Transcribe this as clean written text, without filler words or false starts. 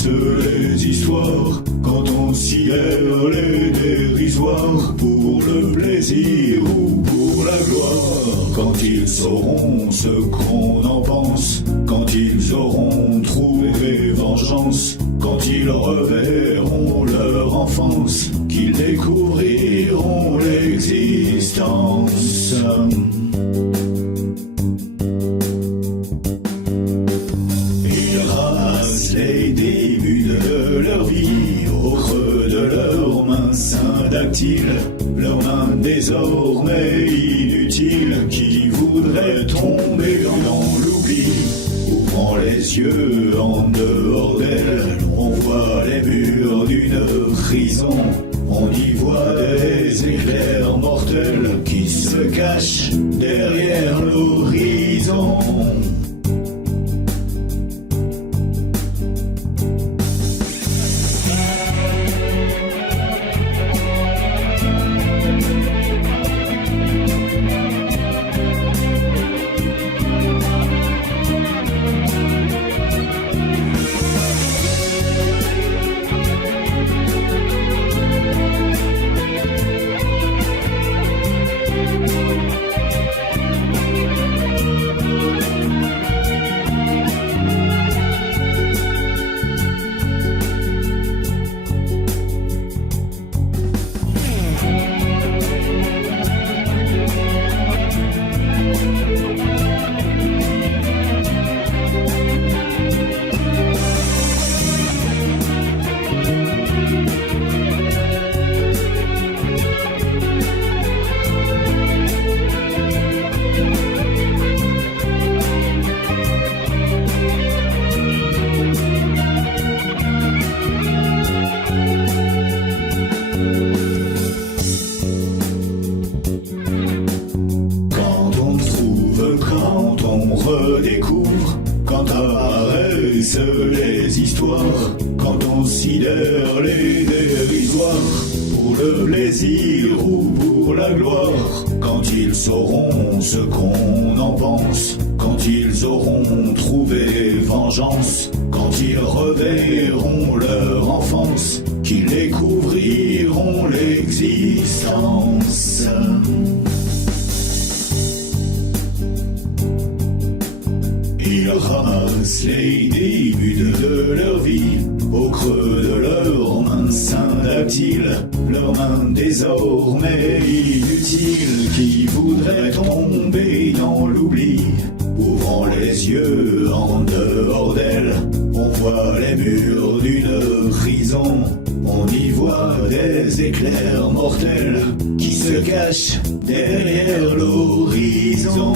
fixe les histoires, quand on sidère les dérisoires, pour le plaisir ou pour la gloire, quand ils sauront ce qu'on en pense, quand ils auront trouvé vengeance, quand ils reverront leur enfance, qu'ils découvriront l'existence. Ils ramassent les débuts de leur vie au creux de leurs mains syndactyles, leurs mains désormais inutiles, qui voudraient tomber dans l'oubli. Ouvrant les yeux en dehors d'elles, on voit les murs d'une prison, on y voit des éclairs mortels qui se cachent derrière l'horizon. Redécouvre, quand apparaissent les histoires, quand on sidère les dérisoires, pour le plaisir ou pour la gloire, quand ils sauront ce qu'on en pense, quand ils auront trouvé vengeance, quand ils reverront leur enfance, qu'ils découvriront l'existence. Ils ramassent les débuts de leur vie au creux de leurs mains syndactyles, leurs mains désormais inutiles, qui voudraient tomber dans l'oubli. Ouvrant les yeux en dehors d'elles, on voit les murs d'une prison, on y voit des éclairs mortels qui se cachent derrière l'horizon.